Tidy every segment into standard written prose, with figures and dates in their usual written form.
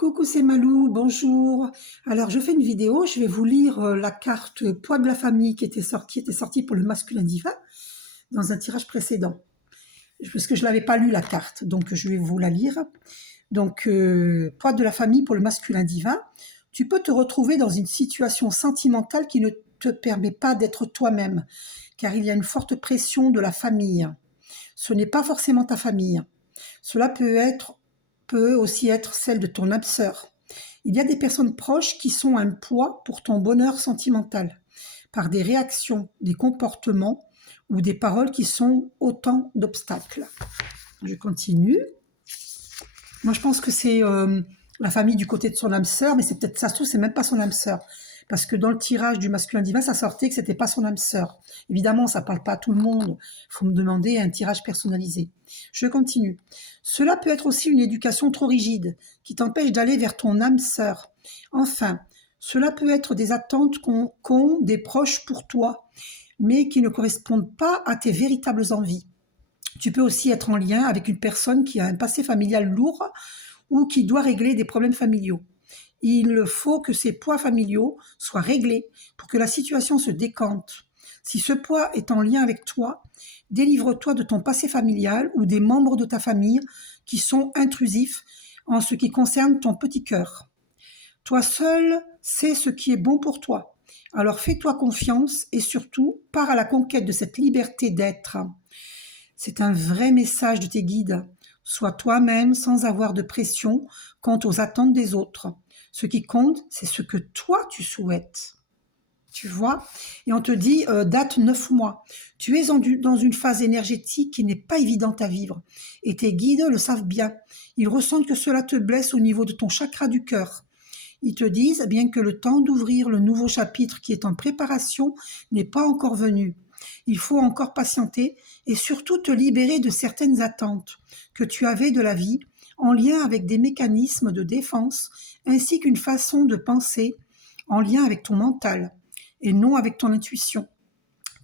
Coucou, c'est Malou, bonjour. Alors, je fais une vidéo, je vais vous lire la carte poids de la famille qui était sortie pour le masculin divin dans un tirage précédent. Parce que je ne l'avais pas lu la carte, donc je vais vous la lire. Donc, poids de la famille pour le masculin divin. Tu peux te retrouver dans une situation sentimentale qui ne te permet pas d'être toi-même, car il y a une forte pression de la famille. Ce n'est pas forcément ta famille. Cela peut aussi être celle de ton âme sœur. Il y a des personnes proches qui sont un poids pour ton bonheur sentimental, par des réactions, des comportements ou des paroles qui sont autant d'obstacles. Je continue. Moi, je pense que c'est la famille du côté de son âme sœur, mais c'est peut-être ça se trouve, c'est même pas son âme sœur. Parce que dans le tirage du masculin divin, ça sortait que c'était pas son âme sœur. Évidemment, ça parle pas à tout le monde. Il faut me demander un tirage personnalisé. Je continue. Cela peut être aussi une éducation trop rigide, qui t'empêche d'aller vers ton âme sœur. Enfin, cela peut être des attentes qu'ont des proches pour toi, mais qui ne correspondent pas à tes véritables envies. Tu peux aussi être en lien avec une personne qui a un passé familial lourd ou qui doit régler des problèmes familiaux. Il faut que ces poids familiaux soient réglés pour que la situation se décante. Si ce poids est en lien avec toi, délivre-toi de ton passé familial ou des membres de ta famille qui sont intrusifs en ce qui concerne ton petit cœur. Toi seul sais ce qui est bon pour toi. Alors fais-toi confiance et surtout pars à la conquête de cette liberté d'être. C'est un vrai message de tes guides. Sois toi-même sans avoir de pression quant aux attentes des autres. Ce qui compte, c'est ce que toi tu souhaites. Tu vois? Et on te dit, date 9 mois. Tu es dans une phase énergétique qui n'est pas évidente à vivre. Et tes guides le savent bien. Ils ressentent que cela te blesse au niveau de ton chakra du cœur. Ils te disent bien que le temps d'ouvrir le nouveau chapitre qui est en préparation n'est pas encore venu. Il faut encore patienter et surtout te libérer de certaines attentes que tu avais de la vie en lien avec des mécanismes de défense ainsi qu'une façon de penser en lien avec ton mental et non avec ton intuition.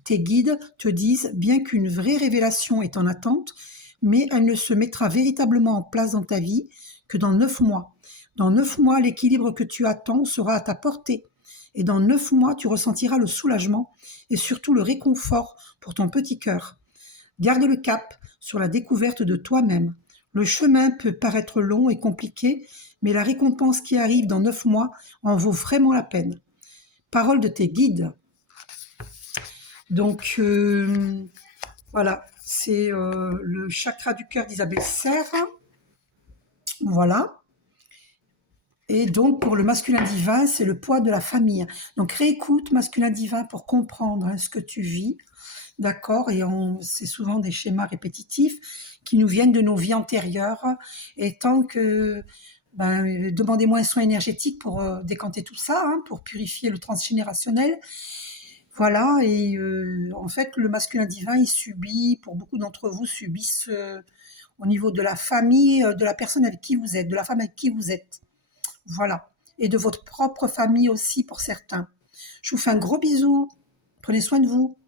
Tes guides te disent bien qu'une vraie révélation est en attente, mais elle ne se mettra véritablement en place dans ta vie que dans 9 mois. Dans 9 mois, l'équilibre que tu attends sera à ta portée. Et dans 9 mois, tu ressentiras le soulagement et surtout le réconfort pour ton petit cœur. Garde le cap sur la découverte de toi-même. Le chemin peut paraître long et compliqué, mais la récompense qui arrive dans 9 mois en vaut vraiment la peine. Parole de tes guides. Donc, voilà, c'est le chakra du cœur d'Isabelle Serre. Voilà. Et donc, pour le masculin divin, c'est le poids de la famille. Donc, réécoute masculin divin pour comprendre ce que tu vis. D'accord? Et c'est souvent des schémas répétitifs qui nous viennent de nos vies antérieures. Et tant que, demandez-moi un soin énergétique pour décanter tout ça, pour purifier le transgénérationnel. Voilà, et en fait, le masculin divin, il subit, pour beaucoup d'entre vous, subissent au niveau de la famille, de la personne avec qui vous êtes, de la femme avec qui vous êtes. Voilà. Et de votre propre famille aussi pour certains. Je vous fais un gros bisou. Prenez soin de vous.